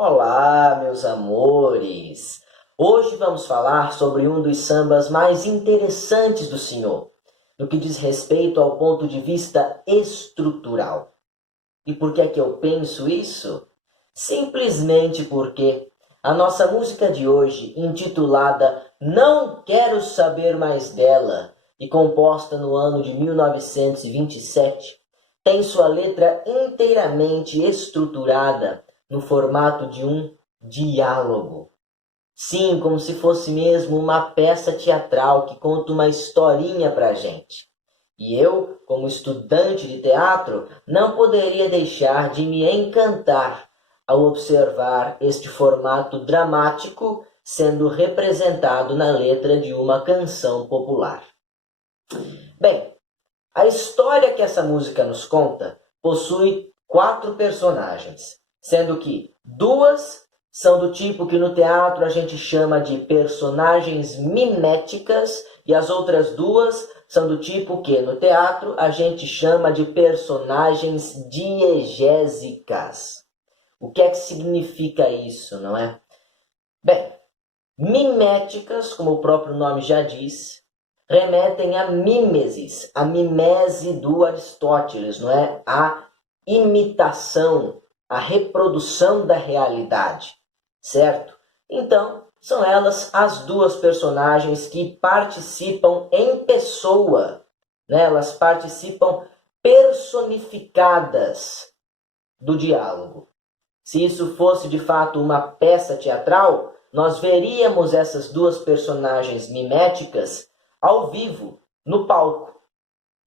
Olá, meus amores! Hoje vamos falar sobre um dos sambas mais interessantes do Senhor, no que diz respeito ao ponto de vista estrutural. E por que é que eu penso isso? Simplesmente porque a nossa música de hoje, intitulada Não Quero Saber Mais Dela, e composta no ano de 1927, tem sua letra inteiramente estruturada no formato de um diálogo. Sim, como se fosse mesmo uma peça teatral que conta uma historinha pra gente. E eu, como estudante de teatro, não poderia deixar de me encantar ao observar este formato dramático sendo representado na letra de uma canção popular. Bem, a história que essa música nos conta possui 4 personagens, sendo que 2 são do tipo que no teatro a gente chama de personagens miméticas e as outras 2 são do tipo que no teatro a gente chama de personagens diegésicas. O que é que significa isso, não é? Bem, miméticas, como o próprio nome já diz, remetem à mimesis, a mimese do Aristóteles, não é? A imitação, a reprodução da realidade, certo? Então, são elas as 2 personagens que participam em pessoa, né? Elas participam personificadas do diálogo. Se isso fosse de fato uma peça teatral, nós veríamos essas 2 personagens miméticas ao vivo, no palco.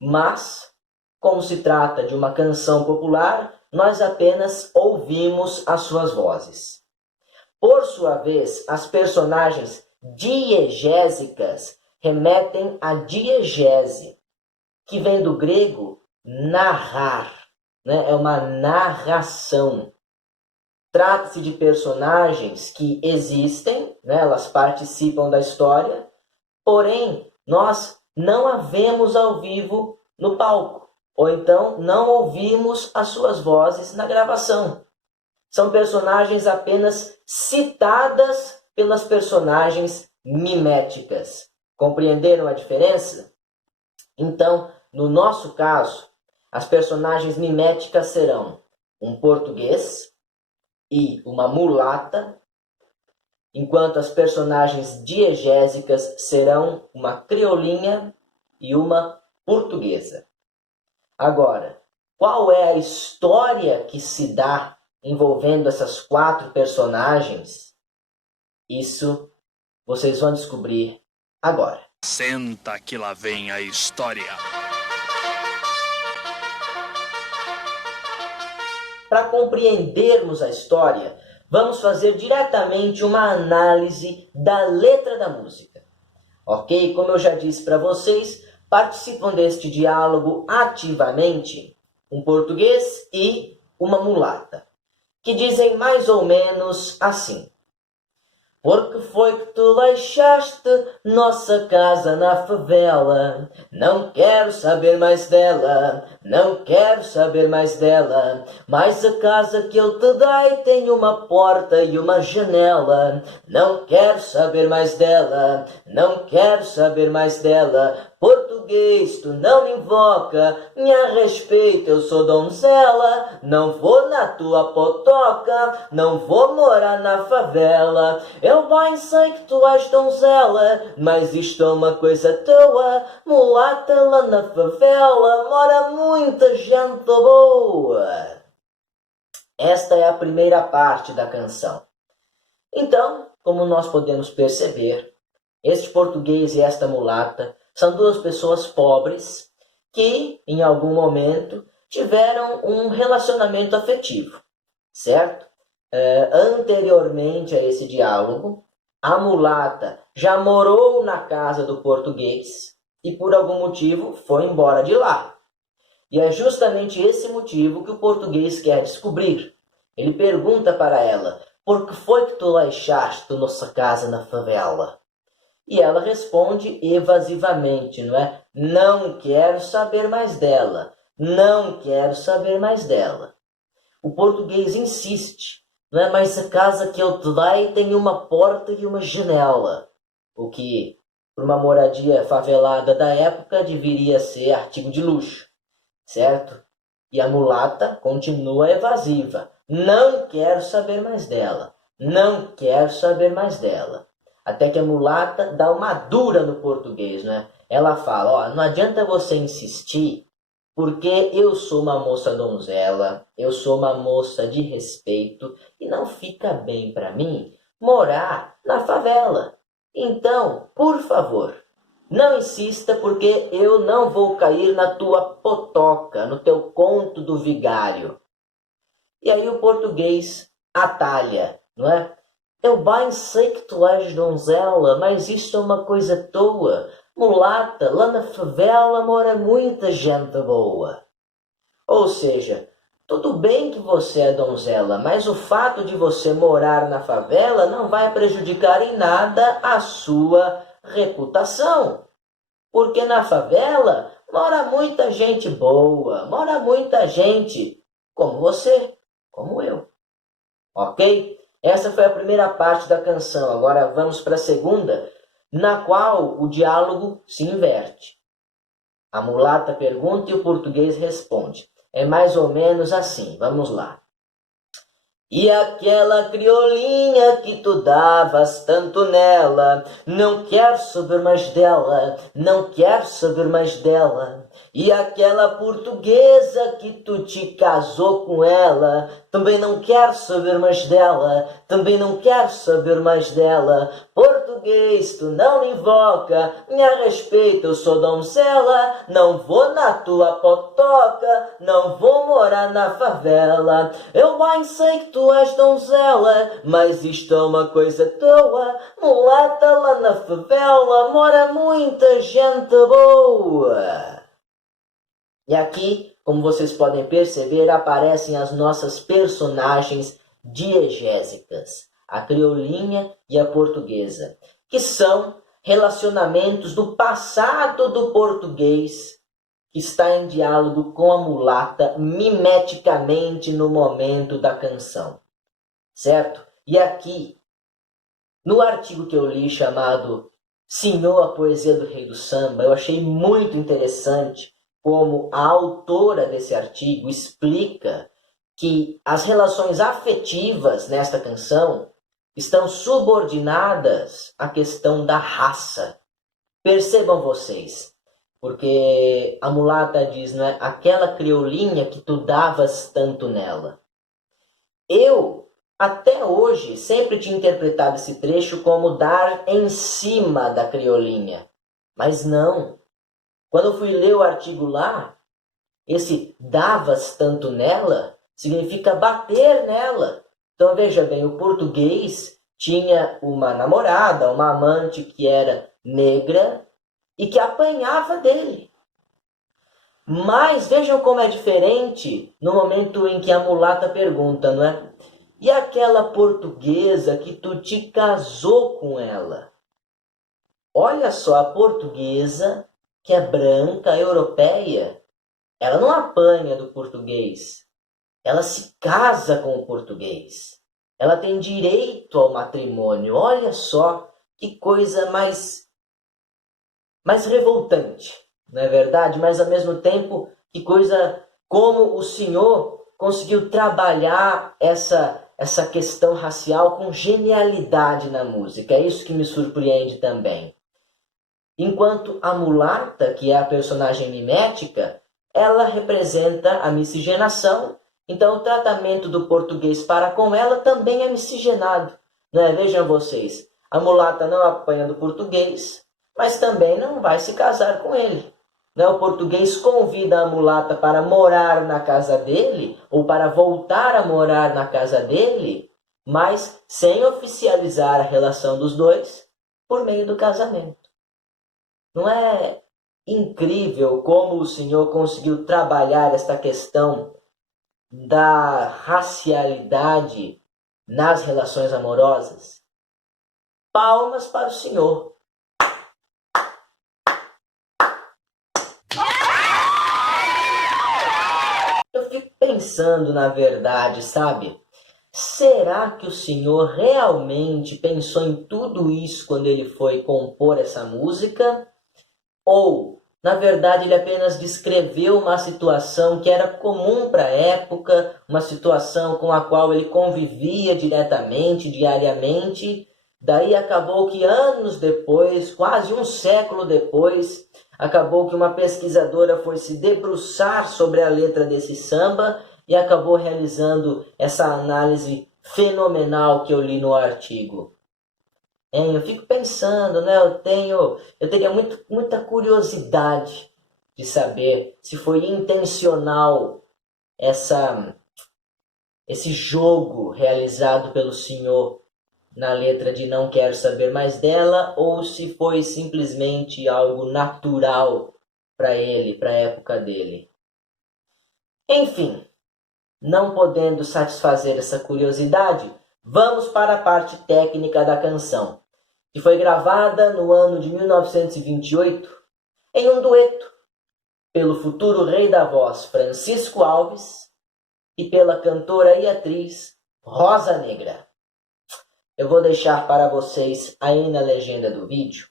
Mas, como se trata de uma canção popular, nós apenas ouvimos as suas vozes. Por sua vez, as personagens diegésicas remetem à diegese, que vem do grego narrar, né? É uma narração. Trata-se de personagens que existem, né? Elas participam da história, porém, nós não a vemos ao vivo no palco, ou então não ouvimos as suas vozes na gravação. São personagens apenas citadas pelas personagens miméticas. Compreenderam a diferença? Então, no nosso caso, as personagens miméticas serão um português e uma mulata, enquanto as personagens diegésicas serão uma criolinha e uma portuguesa. Agora, qual é a história que se dá envolvendo essas 4 personagens? Isso vocês vão descobrir agora. Senta que lá vem a história. Para compreendermos a história, vamos fazer diretamente uma análise da letra da música. Ok? Como eu já disse para vocês, participam deste diálogo ativamente um português e uma mulata, que dizem mais ou menos assim: Por que foi que tu deixaste nossa casa na favela? Não quero saber mais dela, não quero saber mais dela. Mas a casa que eu te dei tem uma porta e uma janela. Não quero saber mais dela, não quero saber mais dela. Português, tu não me invoca, me a respeito, eu sou donzela. Não vou na tua potoca, não vou morar na favela. Eu bem sei que tu és donzela, mas isto é uma coisa tua. Mulata lá na favela, mora muita gente boa. Esta é a primeira parte da canção. Então, como nós podemos perceber, este português e esta mulata são 2 pessoas pobres que, em algum momento, tiveram um relacionamento afetivo, certo? Anteriormente a esse diálogo, a mulata já morou na casa do português e, por algum motivo, foi embora de lá. E é justamente esse motivo que o português quer descobrir. Ele pergunta para ela: por que foi que tu deixaste nossa casa na favela? E ela responde evasivamente, não é? Não quero saber mais dela. Não quero saber mais dela. O português insiste não é? Mas a casa que eu te dei tem uma porta e uma janela, o que, para uma moradia favelada da época, deveria ser artigo de luxo, certo? E a mulata continua evasiva. Não quero saber mais dela. Não quero saber mais dela. Até que a mulata dá uma dura no português, né? Ela fala, ó, não adianta você insistir, porque eu sou uma moça donzela, eu sou uma moça de respeito, e não fica bem para mim morar na favela. Então, por favor, não insista, porque eu não vou cair na tua potoca, no teu conto do vigário. E aí o português atalha, não é? Eu bem sei que tu és donzela, mas isto é uma coisa tua. Mulata, lá na favela mora muita gente boa. Ou seja, tudo bem que você é donzela, mas o fato de você morar na favela não vai prejudicar em nada a sua reputação. Porque na favela mora muita gente boa, mora muita gente como você, como eu. Ok? Essa foi a primeira parte da canção. Agora vamos para a segunda, na qual o diálogo se inverte. A mulata pergunta e o português responde. É mais ou menos assim. Vamos lá. E aquela criolinha que tu davas tanto nela, não quero saber mais dela, não quero saber mais dela. E aquela portuguesa que tu te casou com ela, também não quero saber mais dela, também não quero saber mais dela. Português, tu não me invoca, me respeita, eu sou donzela, não vou na tua potoca, não vou morar na favela. Eu bem sei que tu és donzela, mas isto é uma coisa tua, mulata lá na favela, mora muita gente boa. E aqui, como vocês podem perceber, aparecem as nossas personagens diegésicas, a criolinha e a portuguesa, que são relacionamentos do passado do português que está em diálogo com a mulata mimeticamente no momento da canção, certo? E aqui, no artigo que eu li chamado Senhor, a Poesia do Rei do Samba, eu achei muito interessante como a autora desse artigo explica que as relações afetivas nesta canção estão subordinadas à questão da raça. Percebam vocês, porque a mulata diz, não é? Aquela criolinha que tu davas tanto nela. Eu, até hoje, sempre tinha interpretado esse trecho como dar em cima da criolinha. Mas não. Quando eu fui ler o artigo lá, esse davas tanto nela significa bater nela. Então veja bem, o português tinha uma namorada, uma amante que era negra e que apanhava dele. Mas vejam como é diferente no momento em que a mulata pergunta, não é? E aquela portuguesa que tu te casou com ela? Olha só, a portuguesa, que é branca, europeia, ela não apanha do português. Ela se casa com o português. Ela tem direito ao matrimônio. Olha só que coisa mais revoltante, não é verdade? Mas ao mesmo tempo, que coisa como o senhor conseguiu trabalhar essa questão racial com genialidade na música. É isso que me surpreende também. Enquanto a mulata, que é a personagem mimética, ela representa a miscigenação. Então o tratamento do português para com ela também é miscigenado. Não é? Vejam vocês, a mulata não apanha do português, mas também não vai se casar com ele. Não, o português convida a mulata para morar na casa dele, ou para voltar a morar na casa dele, mas sem oficializar a relação dos dois por meio do casamento. Não é incrível como o Senhor conseguiu trabalhar esta questão da racialidade nas relações amorosas? Palmas para o Senhor. Eu fico pensando, na verdade, sabe? Será que o senhor realmente pensou em tudo isso quando ele foi compor essa música? Ou, na verdade, ele apenas descreveu uma situação que era comum para a época, uma situação com a qual ele convivia diretamente, diariamente. Daí acabou que anos depois, quase um século depois, acabou que uma pesquisadora foi se debruçar sobre a letra desse samba e acabou realizando essa análise fenomenal que eu li no artigo. Eu fico pensando, né? Eu teria muita curiosidade de saber se foi intencional esse jogo realizado pelo senhor na letra de Não Quero Saber Mais Dela, ou se foi simplesmente algo natural para ele, para a época dele. Enfim, não podendo satisfazer essa curiosidade, vamos para a parte técnica da canção, que foi gravada no ano de 1928 em um dueto pelo futuro rei da voz Francisco Alves e pela cantora e atriz Rosa Negra. Eu vou deixar para vocês aí na legenda do vídeo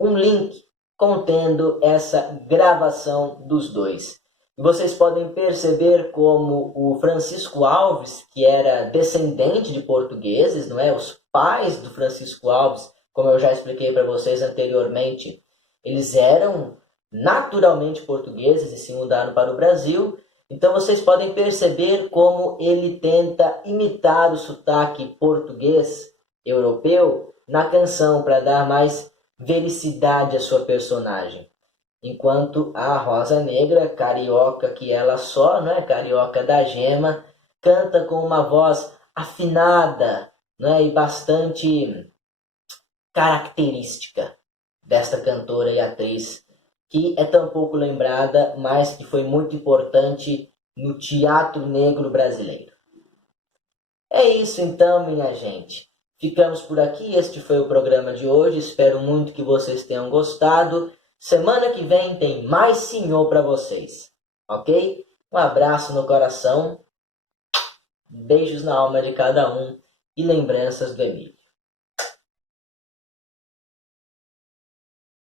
um link contendo essa gravação dos dois. E vocês podem perceber como o Francisco Alves, que era descendente de portugueses, não é? Os pais do Francisco Alves, como eu já expliquei para vocês anteriormente, eles eram naturalmente portugueses e se mudaram para o Brasil. Então vocês podem perceber como ele tenta imitar o sotaque português europeu na canção para dar mais vericidade à sua personagem. Enquanto a Rosa Negra, carioca que ela só, não é? Carioca da gema, canta com uma voz afinada, não é? E bastante característica desta cantora e atriz, que é tão pouco lembrada, mas que foi muito importante no teatro negro brasileiro. É isso então, minha gente. Ficamos por aqui, este foi o programa de hoje, espero muito que vocês tenham gostado. Semana que vem tem mais senhor para vocês, ok? Um abraço no coração, beijos na alma de cada um e lembranças do Emílio.